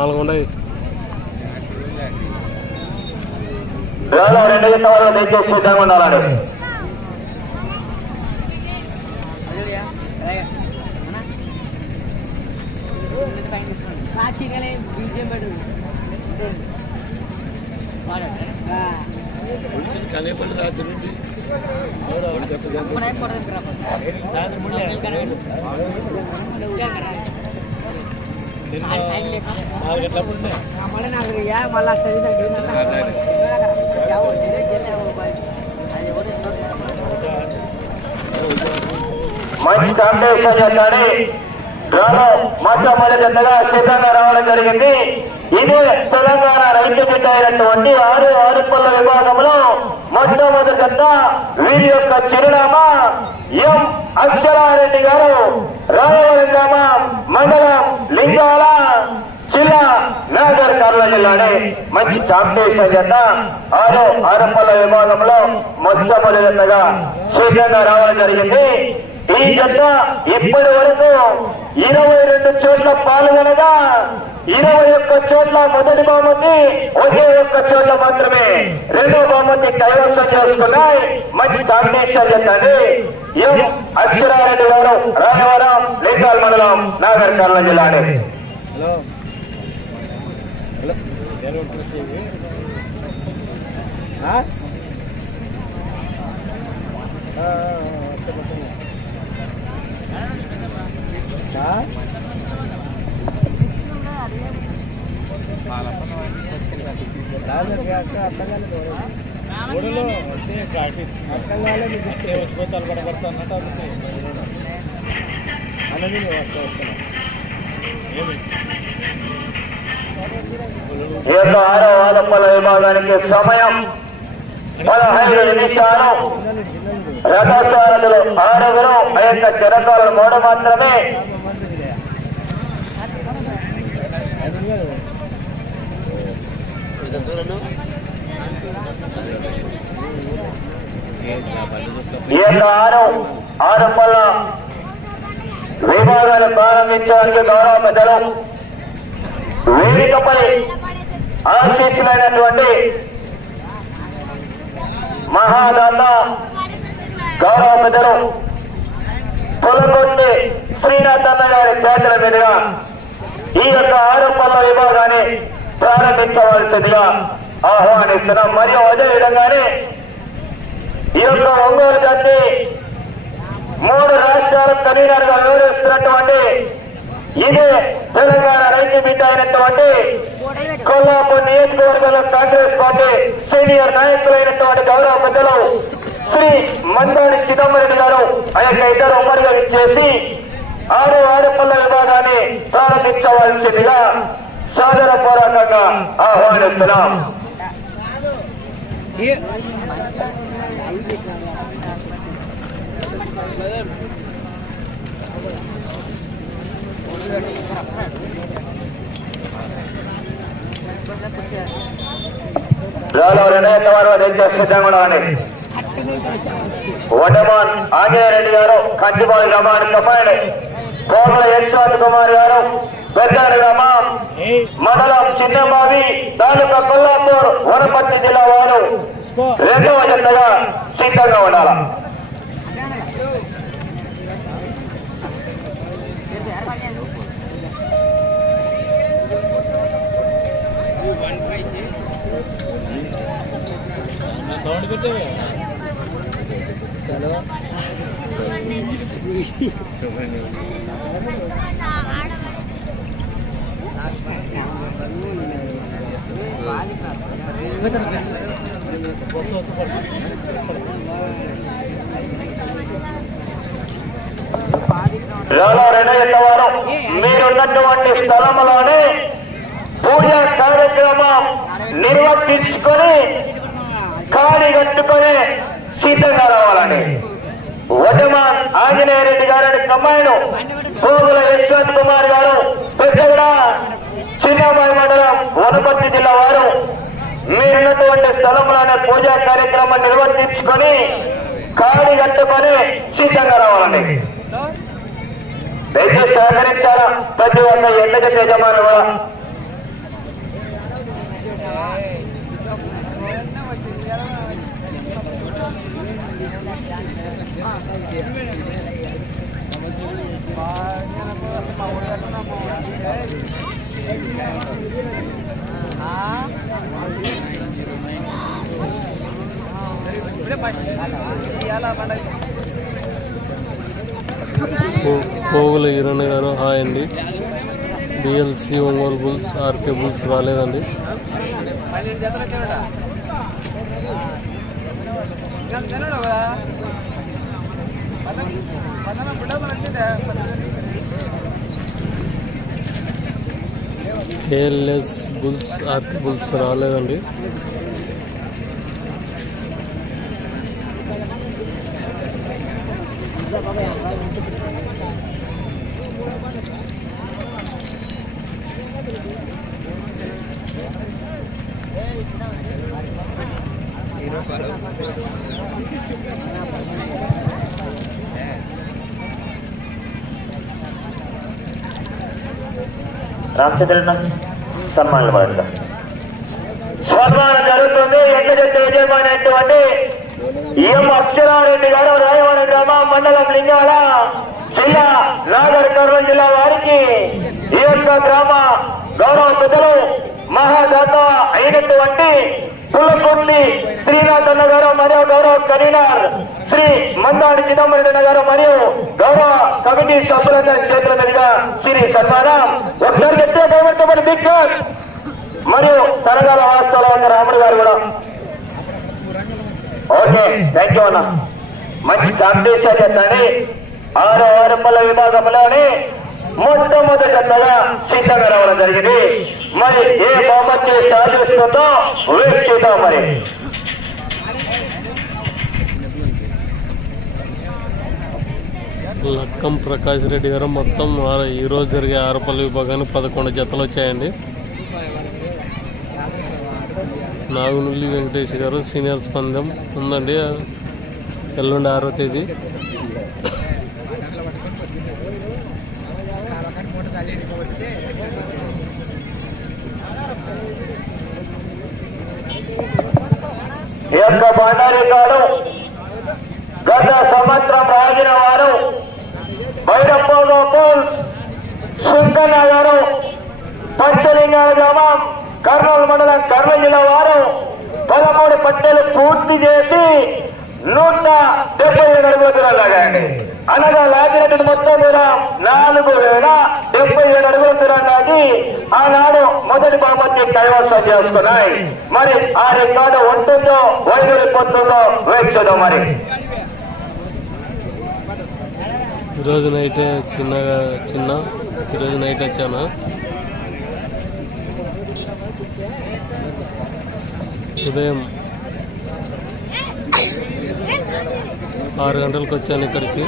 నాలుగు ఉన్నాయి. వేలో రెండు గంటల దయచేసి సిద్ధంగా ఉండాలని రాత్రి నుండి గంటలప్పుడు ఉన్నాయి మళ్ళీ నాకు యా మళ్ళీ మంచి కాంపిటీషన్ చేస్తాడు డ్రాలో మొట్టమొదటి జతగా సిద్ధంగా రావడం జరిగింది. ఇది తెలంగాణ రైతు బిడ్డ అయినటువంటి ఆరు ఆరు పళ్ళ విభాగంలో మొట్టమొదటి జత వీరి యొక్క చిరునామా ఎం అక్షరారెడ్డి గారు? రాయవరం గ్రామం మండలం లింగాల జిల్లా నాగర్ కర్ల జిల్లానే. మంచి కాంపిటీషన్ జత ఆరు ఆరుపల్ల విభాగంలో మొట్టమొదటి జతగా సిద్ధంగా రావడం జరిగింది. ఈ జత ఇప్పటి వరకు ఇరవై రెండు చోట్ల పాల్గొనగా ఇరవై ఒక్క చోట్ల మొదటి బహుమతి ఒకే ఒక్క చోట్ల మాత్రమే రెండో బహుమతి కైవసం చేసుకున్నాయి మంచి కాంబినేషన్ జతండి ఎం అక్షరారెడ్డి గారు రాయవరం లేకాల్ మండలం నాగర్ కర్ల జిల్లానే హలో హలో నేను ఇంట్రెస్ట్ ఇది ఆ? ఆ, ఆ, ఓకే, ఓకే. ఆ? రాలేదు, అక్క, అర్థం కాలేదు ఎవరు. ఊరిలో వస్తే ప్రాక్టీస్ అర్థం వచ్చిపోతాను పడబడతా అన్నట్టు అన్నది వస్తా వస్తున్నా ఏమి ఆరో విభాగానికి సమయం పదహైదు నిమిషాలు. రథసారథులు ఆరుగురు ఆ యొక్క చిరకాలను మూడు మాత్రమే ఈ యొక్క ఆరం ఆరం వల్ల విభాగాన్ని ప్రారంభించడానికి గౌరవ పెద్దలు వేదికపై ఆశీస్సులైనటువంటి మహాదాత గౌరవ పెద్దలు తొలగొండి శ్రీనాథన్న గారి చేతుల మీదుగా ఈ యొక్క ఆరు విభాగాన్ని ప్రారంభించవలసిందిగా ఆహ్వానిస్తున్నాం. మరియు అదే విధంగానే ఈ యొక్క ఒంగోలు జాతి మూడు రాష్ట్రాల కన్వీనర్గా వివరిస్తున్నటువంటి ఇదే తెలంగాణ రైతు బిడ్డ అయినటువంటి కొల్లాపూర్ నియోజకవర్గంలో కాంగ్రెస్ పార్టీ సీనియర్ నాయకులైనటువంటి గౌరవ పెద్దలు శ్రీ మందాడి చిదంబరెడ్డి గారు ఆ యొక్క ఇద్దరు ఉమ్మడిగా ఇచ్చేసి ఆరు ఆరు విభాగాన్ని ప్రారంభించవలసిందిగా సాదర పోరాటంగా ఆహ్వానిస్తున్నాం. రాలో రెండవ వారు దయచేసి సిద్ధంగా ఉండాలని వడమాన్ ఆంజనేయరెడ్డి గారు కంచిబాయి గ్రామానికి కమాండ్ కోమల యశ్వంత్ కుమార్ గారు పెద్దాడి గ్రామం మండలం చిన్నబావి తాలూకా కొల్లాపూర్ వనపర్తి జిల్లా వారు రెండవ జంటగా సిద్ధంగా ఉండాలి. సౌండ్ పెట్టే రాలో రెండవ మీరున్నటువంటి స్థలంలోనే పూజా కార్యక్రమం నిర్వర్తించుకొని కాడి కట్టుకొని సిద్ధంగా రావాలని. వజమాన్ ఆంజనేయ రెడ్డి గారిని కమ్మాయిను పోగుల యశ్వంత్ కుమార్ గారు పెద్దగడ చిన్నబాయి మండలం వనపర్తి జిల్లా వారు. మీరున్నటువంటి స్థలంలోనే పూజా కార్యక్రమం నిర్వర్తించుకొని కాడి కట్టుకొని సిద్ధంగా రావాలండి దయచేసి సహకరించాలా? ప్రతి ఒక్క ఎండక యజమాని పోగుల కిరణ్ గారు హాయ్ అండి. BLC Ongole bulls RK bulls రాలేదండి. కదా కేఎల్ఎస్ బుల్స్ ఆర్కే బుల్స్ రాలేదండి. రామచంద్రన్న సన్మానాలు పడండి సన్మానం జరుగుతుంది. ఎక్కడైతే విజయమైనటువంటి ఎం అక్షరారెడ్డి గారు రాయవరం గ్రామం మండలం లింగాల జిల్లా నాగర్ కర్నూలు జిల్లా వారికి ఈ యొక్క గ్రామ గౌరవ పెద్దలు మహాదాత అయినటువంటి పుల్లకుర్తి శ్రీనాథ్ అన్న గారు మరియు గౌరవ కన్వీనర్ శ్రీ మందాడి చిదంబరెడ్డి గారు మరియు గౌరవ కమిటీ సభ్యులందరి చేతుల మీదుగా శ్రీ ససారాం ఒకసారి ఎత్తే గౌరవించబడి బిగ్ బాస్. మరియు తరగాల వాస్తవాల ఉన్న రాముడు గారు కూడా. ఓకే థ్యాంక్ యూ అన్న. మంచి కాంపిటీషన్ చేస్తాను ఆరో ఆరు పళ్ళ విభాగంలోనే మొట్టమొదటి జతగా సిద్ధంగా రావడం జరిగింది. మరి ఏ బహుమతి సాధిస్తుందో వీక్షిద్దాం మరి. లక్కం ప్రకాష్ రెడ్డి గారు మొత్తం ఈరోజు జరిగే ఆరుపల్లి విభాగానికి పదకొండు జతలు వచ్చాయండి. నాగునుల్లి వెంకటేష్ గారు సీనియర్ స్పందం ఉందండి ఎల్లుండి ఆరో తేదీ. ఈ యొక్క బండారి గారు గత సంవత్సరం రాజిన వారు భైరప్ప పోల్స్ సుంకన్న గారు పంచలింగాల గ్రామం కర్నూలు మండలం కర్నూలు జిల్లా వారు పదమూడు పట్టెలు పూర్తి చేసి నూట డెబ్బై ఏడు అడుగుల దూరం లాగండి అనగా లాగినటువంటి మొత్తం మీద నాలుగు వేల డెబ్బై ఏడు అడుగుల దూరం ఆనాడు మొదటి బహుమతి కైవసం చేసుకున్నాయి మరి ఆ రికార్డు ఉంటుందో వైదొలిపోతుందో వేక్షదో మరి. ఈరోజు నైట్ చిన్నగా చిన్న ఈరోజు నైట్ వచ్చాను ఉదయం ఆరు గంటలకు వచ్చాను ఇక్కడికి.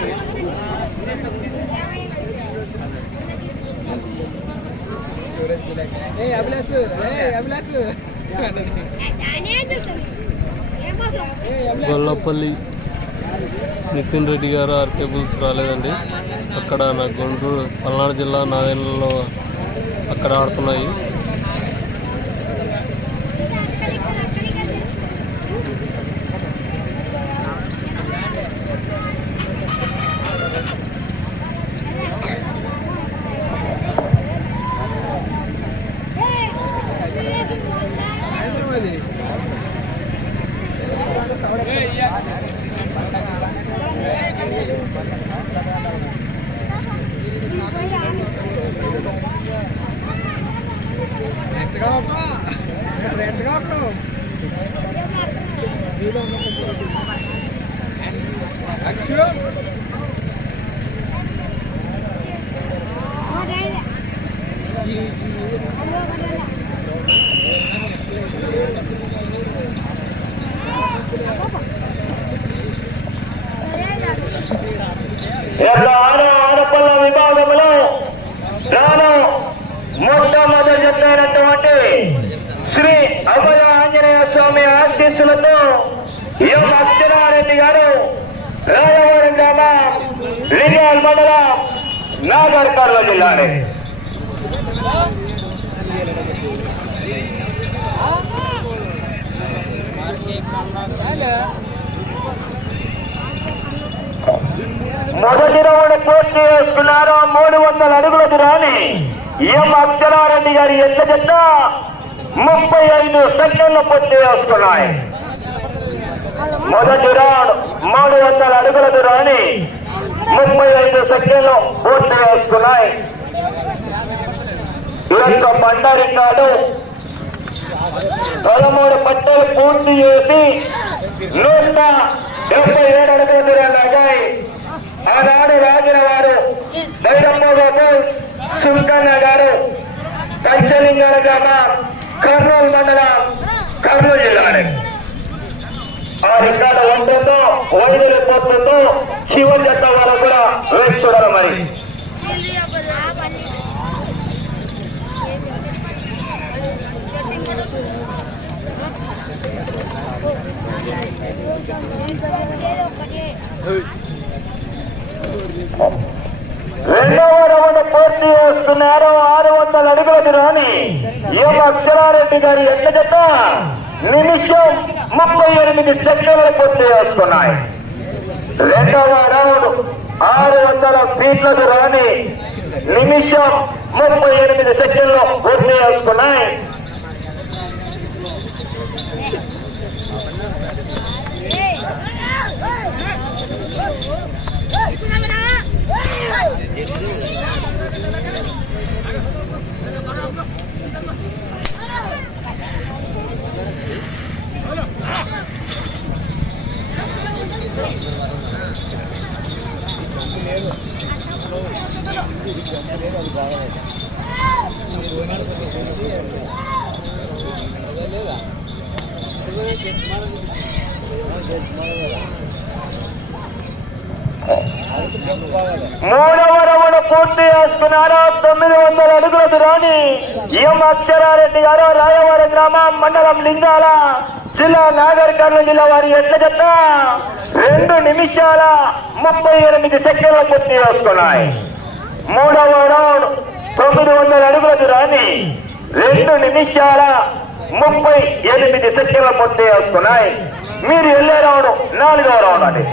గొల్లపల్లి నితిన్ రెడ్డి గారు ఆర్కే బుల్స్ రాలేదండి. అక్కడ నా గుంటూరు పల్నాడు జిల్లా నాదేళ్ళలో అక్కడ ఆడుతున్నాయి ఈ యొక్క ఆరు ఆడపల్ల విభాగంలో నాను మొట్టమొదటి చెప్పినటువంటి శ్రీ అభయ ఆంజనేయ స్వామి ఆశీస్సులతో ఎం అక్షరారెడ్డి గారు రాయవరం గ్రామం లింగాల్ మండలం నాగర్ కర్నూలు జిల్లాని. మొదటి రౌండ్ పూర్తి చేసుకున్నారు మూడు వందల అడుగుల దూరాన్ని ఎం అక్షరారెడ్డి గారి ఎట్ల చెత్త ముప్పై ఐదు సెకండ్లు పూర్తి చేసుకున్నాయి మొదటి రౌండ్ మూడు వందల అడుగుల దూరాన్ని ముప్పై ఐదు సెకండ్లు పూర్తి చేసుకున్నాయి. ఈ యొక్క బండారి కాడు పదమూడు పట్టలు పూర్తి చేసి నూట డెబ్బై ఏడు అడుగుల దూరాన్ని ఆనాడు రాజుల వారు దైరమ్మబాబు సుంకన్న గారు పంచలింగాల గ్రామం కర్నూలు మండలం కర్నూలు జిల్లా ఆ రికార్డు ఉంటుందో వదిలిపోతుందో చివరి జత వరకు కూడా వేచి చూడాలి మరి. రెండవ రౌండ్ పూర్తి చేసుకున్నారు ఆరు వందల అడుగుల రాని ఎం అక్షరారెడ్డి గారి ఎట్ల చెప్తా నిమిషం ముప్పై ఎనిమిది సెకండ్లు పూర్తి చేసుకున్నాయి. రెండవ రౌండ్ ఆరు వందల ఫీట్లకు రాని నిమిషం ముప్పై ఎనిమిది సెకండ్లు పూర్తి చేసుకున్నాయి. మూడవ మండలం లింగాల జిల్లా నాగర్ కర్నూలు జిల్లా వారి ఎట్ల జత రెండు నిమిషాల ముప్పై ఎనిమిది సెకండ్ల పూర్తి చేసుకున్నాయి మూడవ రౌండ్ తొమ్మిది వందల అడుగుల దూరాన్ని రెండు నిమిషాల ముప్పై ఎనిమిది సెకండ్ల పూర్తి చేసుకున్నాయి మీరు వెళ్ళే రౌండ్ నాలుగవ రౌండ్ అండి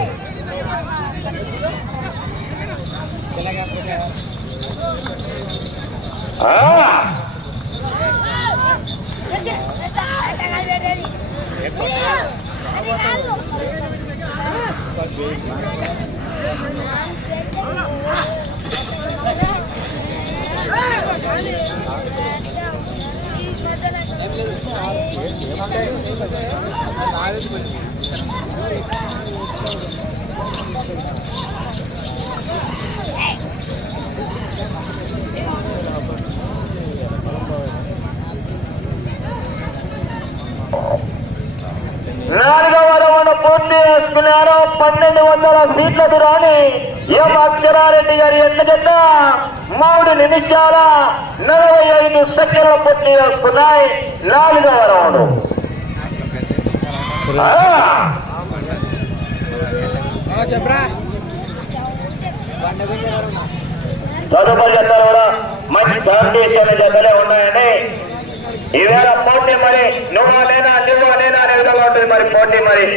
ఆ నాలుగవ రౌండ్ పూర్తి చేసుకున్నారు. పన్నెండు వందల ఫీట్ల దూరాన్ని ఎం అక్షరారెడ్డి గారి ఎన్ని జత మూడు నిమిషాల నలభై ఐదు సెకండ్లు పూర్తి చేసుకున్నాయి. నాలుగవ రౌండ్. తదుపరి జతలు కూడా మంచి కాంపిటీషన్ జతలే ఉన్నాయండి. ఈవేళ పోటీ మరి నువ్వు నేనా నువ్వు నేనా అనే విధంగా ఉంటుంది మరి పోటీ మరి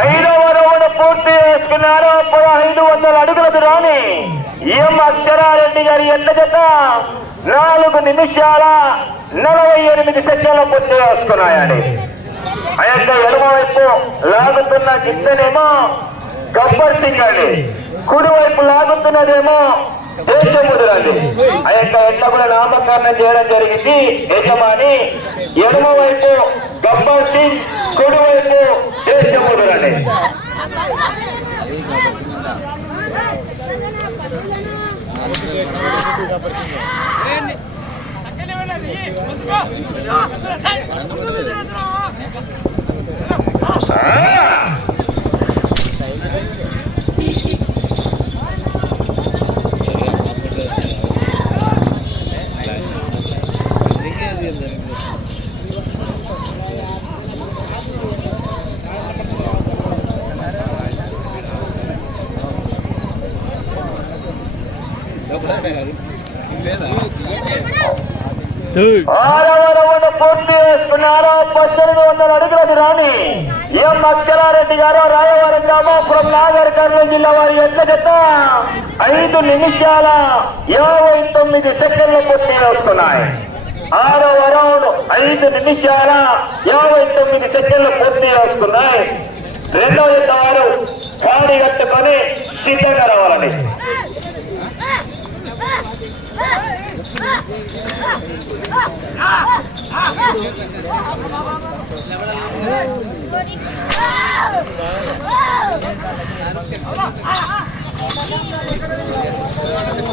ఐదవ రౌండ్ పూర్తి చేసుకున్నారు. పదహైదు వందల అడుగుల రాని ఎం అక్షరారెడ్డి గారి ఎంత జత నాలుగు నిమిషాల నలభై ఎనిమిది సెకండ్లు పూర్తి చేసుకున్నాయండి. ఆ యొక్క వైపు లాగుతున్న గిద్దనేమో గబ్బర్ సింగ్ అండి. కుడివైపు లాగుతున్నదేమో లాగుతున్నదేమో దేశముదురండి ఆ యొక్క ఎట్ల కూడా నామకరణం చేయడం జరిగింది. యజమాని ఎడమ వైపు గబ్బర్ సింగ్ కుడి వైపు దేశముదురండి Ah! ఏయ్, ఆరవ రౌండ్ పూర్తి చేసుకున్నారు? పద్దెనిమిది వందల అడుగులది రాని ఎం అక్షరారెడ్డి గారు రాయవరం గ్రామం ఫ్రం నాగర్ కర్నూలు జిల్లా వారి ఎట్ల జత? ఐదు నిమిషాల యాభై తొమ్మిది సెకండ్లు పూర్తి చేసుకున్నాయి. ఆరవ రౌండ్ ఐదు నిమిషాల యాభై తొమ్మిది సెకండ్లు పూర్తి చేసుకున్నాయి. రెండవ జత వారు కాడి కట్టుకొని సిద్ధంగా రావాలని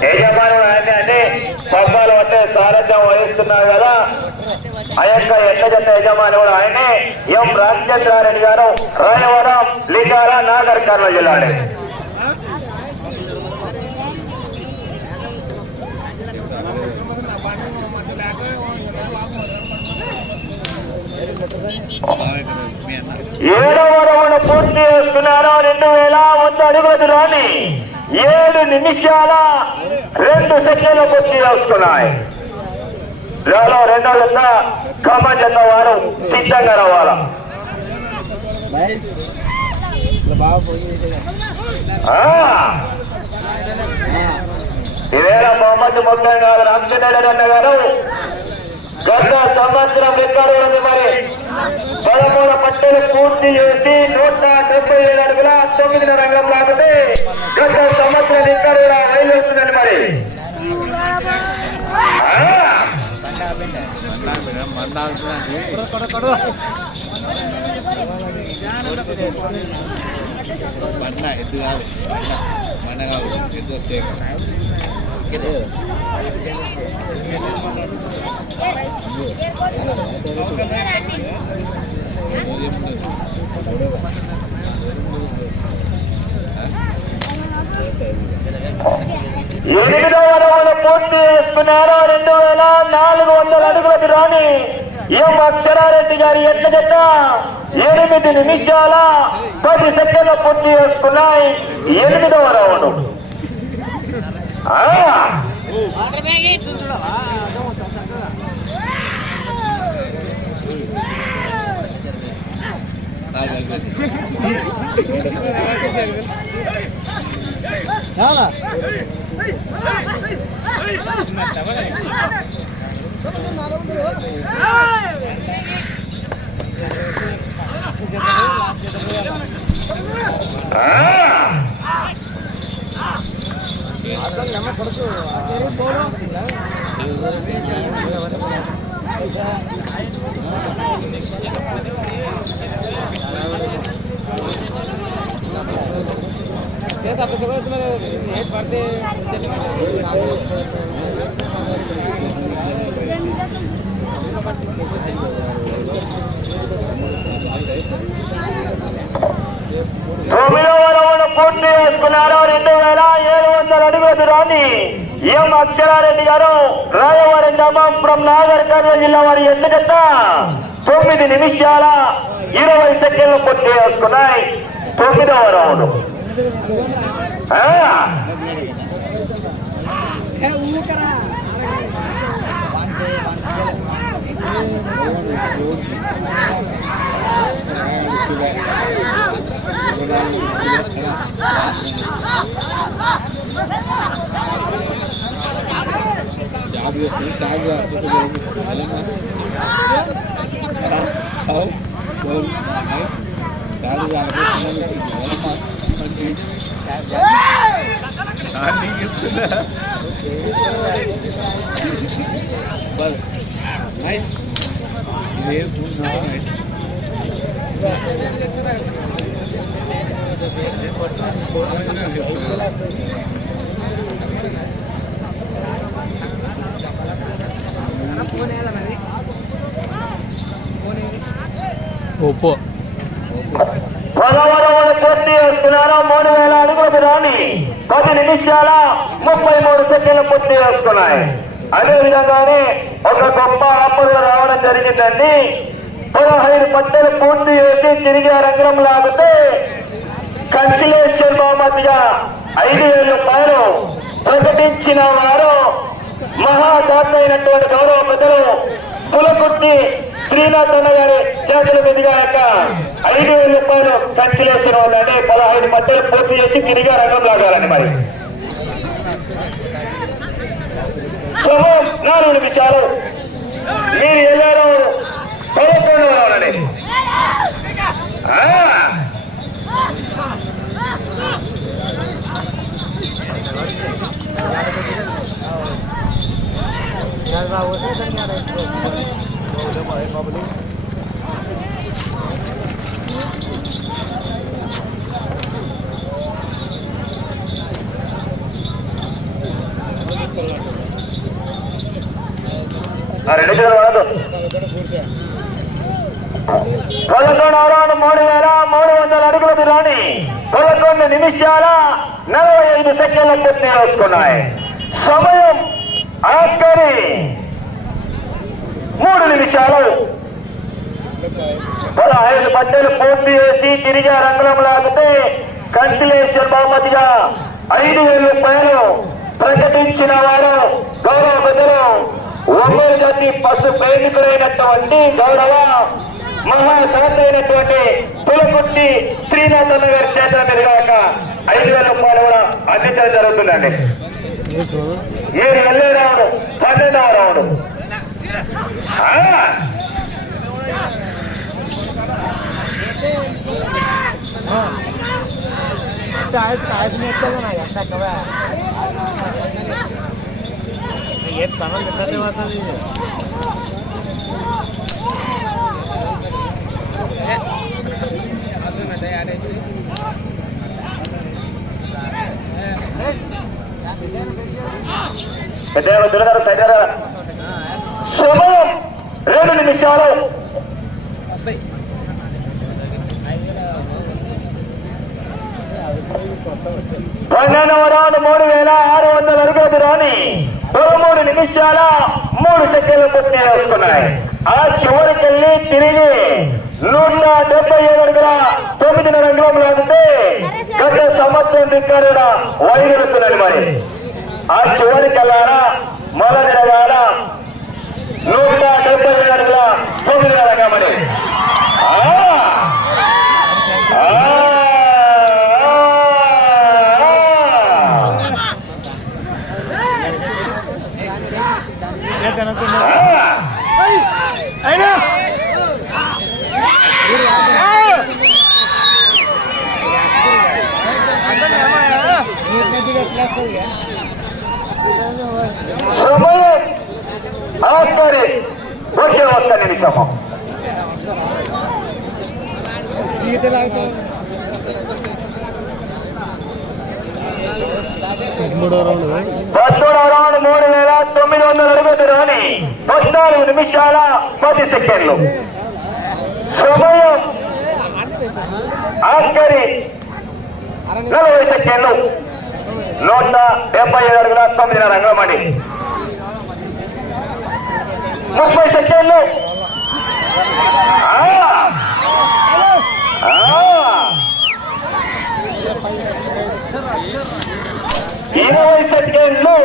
యజమానుడు ఆయన అని పబ్బాలు అంటే సారథ్యం వహిస్తున్నారు కదా. ఆ యొక్క ఎట్ల జత యజమాని కూడా ఆయనే ఎం రాజేంద్రారెడ్డి గారు రాయవరం లింగాల నాగర్ కర్నూలు జిల్లానే ఏడవ రౌండ్ పూర్తి చేస్తున్నారు రెండు వేల వంద అడుగులది రాని ఏడు నిమిషాల రెండు సెకండ్లు పూర్తి చేస్తున్నాయి. లోలో రెండో జత ఖమ్మం జత వారు సిద్ధంగా రావాలా? ఇవేళ మొహమ్మద్ మొత్తం గారు రామచంద్ర గారు గత సంవత్సరం రికార్డు ఉంది మరి. పదమూడు పట్టెలు పూర్తి చేసి నూట డెబ్బై ఏడు అడుగుల తొమ్మిది రంగం లాగితే గత సంవత్సరం రికార్డు కూడా బయలుదేరుతుందండి మరి ఆ! ఎనిమిదవ రౌండ్ పూర్తి చేసుకున్నారు. రెండు వేల నాలుగు వందల అడుగులది రాని ఎం అక్షరారెడ్డి గారి ఎట్ల చెట్ట ఎనిమిది నిమిషాల పది సెకండ్లు పూర్తి చేసుకున్నాయి. ఎనిమిదవ రౌండ్. ఆ! చాలా తొమ్మిదవ రౌండ్ పూర్తి చేసుకున్నారు. రెండు వేల ఏడు వందల అడుగుల దూరాన్ని ఎం అక్షరారెడ్డి గారు రాయవారి గ్రామం ఫ్రం నాగర్ కర్నూలు జిల్లా వారి ఎందుకంట తొమ్మిది నిమిషాల ఇరవై సెకండ్లు పూర్తి చేసుకున్నాయి. తొమ్మిదవ round. trái vừa tôi có dùng sáu bốn bảy trái ra là cái năm mươi sáu mươi phone ఏది ఒప్పో పదవరవడు పూర్తి చేసుకున్నారు? మూడు వేల అడుగులకు దూరాన్ని పది నిమిషాల ముప్పై మూడు సెకండ్లు పూర్తి చేసుకున్నాయి. అదే విధంగానే ఒక గొప్ప ఆఫర్లు రావడం జరిగిందండి. పదహైదు పట్టలు పూర్తి చేసి తిరిగి ఆ రంగం లాగితే కన్సిలేషన్ బహుమతిగా ఐదు వేల రూపాయలు ప్రకటించిన వారు మహాదాత అయినటువంటి గౌరవ పెద్దలు పులకుర్తి శ్రీనాథ్ అన్న గారి చేతుల మీదుగా యొక్క ఐదు వేల రూపాయలు ఫ్యాక్స్ చేసిన వాళ్ళని పదహైదు మధ్యలు పూర్తి చేసి తిరిగి రంగం లాగాలండి మరి. సమయం నాలుగు నిమిషాలు. మీరు వెళ్ళారు పదకొండు రావాలండి ఆ. ఆ రెండు చేతులు వాడద్దు పదకొండు అరౌండ్ మూడు వేల మూడు వందల అడుగుల దూరాన్ని పదకొండు నిమిషాల నలభై ఐదు సెకండ్ల పూర్తి చేసుకున్నాయి సమయం ఆఖరి మూడు నిమిషాలు. పదహైదు పట్టెలు పూర్తి చేసి తిరిగి ఆ రంగులం లాగితే కన్సిలేషన్ బహుమతిగా ఐదు వేల రూపాయలు ప్రకటించిన వారు గౌరవ ప్రజలు. ఒంగోలు జాతి పశు ప్రేమికులైనటువంటి గౌరవ మహాదాత అయినటువంటి శ్రీనాథ్ అన్న గారి చేత మీదుగాక ఐదు వేల రూపాయలు కూడా అందించడం జరుగుతుందండి. మీరు వెళ్ళే రావుడు పన్నెండవ రావుడు ఆ! ఏం తనం పోతుంది పెద్దయ్య సమయం రెండు నిమిషాలు. పన్నెండవ రౌండ్ మూడు వేల ఆరు వందల అడుగుల దూరాన్ని పదమూడు నిమిషాల మూడు సెకండ్లు పూర్తి చేసుకున్నాయి. ఆ చివరికెళ్ళి తిరిగి నూట డెబ్బై ఏడు అడుగుల తొమ్మిదిన్నర అంగుళం లాగితే గత సంవత్సరం రికార్డు వైదొలుతున్నది మరి. ఆ చివరికి వెళ్ళారా మొదటి నూట డెబ్బై ఏడు అడుగుల తొమ్మిదిన్నర అంగుళం మరి ఆ! ఆ! సమయం ఆఖరి ఒకే ఒక్క నిమిషము. మూడో రౌండ్ మూడు వేల తొమ్మిది వందల అడుగులు రాని పద్నాలుగు నిమిషాల పది సెకండ్లు. సమయం ఆఖరి నలభై సెకండ్లు. నూట డెబ్బై ఏడు అడుగుల తొమ్మిదిన్నర అంగమని ముప్పై సెకండ్లు ఆ! ఆ! ఇరవై సెకండ్లు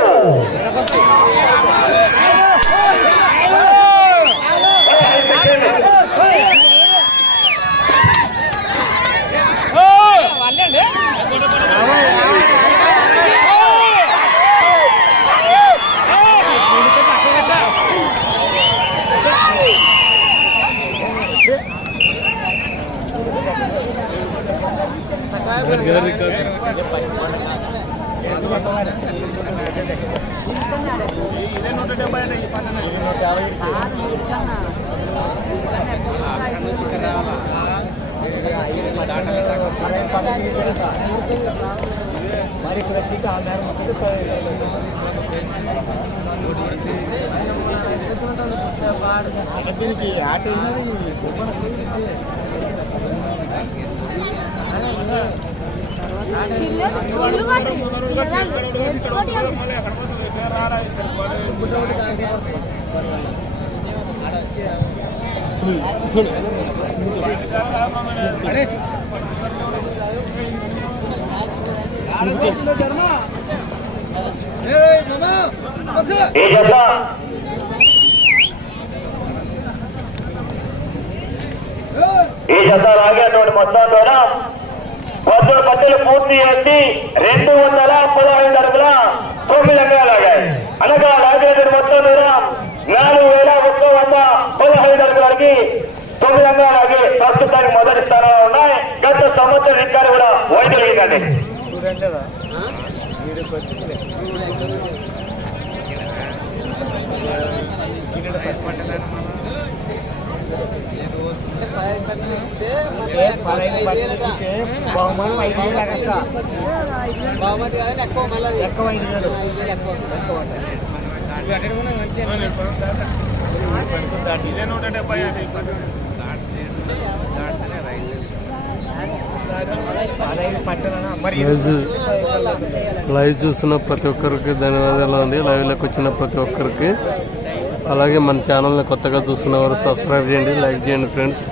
పదహైదు సెకండ్లు. మరి ఇక్కడ వచ్చి ఆ మేరం మొత్తం దీనికి ఆట అయినది ధర్మ ఈ జత ఈ జత లాగేటువంటి మొత్తం ద్వారా పద్దుల పట్టెలు పూర్తి చేసి రెండు వందల పదహైదు అడుగుల తొమ్మిది అంగా లాగాయి అనగా లాగేటువంటి మొత్తం ద్వారా నాలుగు వేల ఒక్క వంద పదహైదు అడుగులకి తొమ్మిది అంగా లాగి ప్రస్తుతానికి మొదటి స్థానంలో ఉన్నాయి. గత సంవత్సరం రికార్డు కూడా వైదొలిగిందండి చూడండిరా ఐదు వేలు బహుమతి కాదని ఎక్కువ మళ్ళీ ఎక్కువ ఐదు వేలు ఐదు వేలు ఎక్కువ ఎక్కువ ఇదే నూట డెబ్బై లైవ్ లైవ్ చూస్తున్న ప్రతి ఒక్కరికి ధన్యవాదాలు అండి. లైవ్లోకి వచ్చిన ప్రతి ఒక్కరికి. అలాగే మన ఛానల్ని కొత్తగా చూస్తున్న వారు సబ్స్క్రైబ్ చేయండి లైక్ చేయండి ఫ్రెండ్స్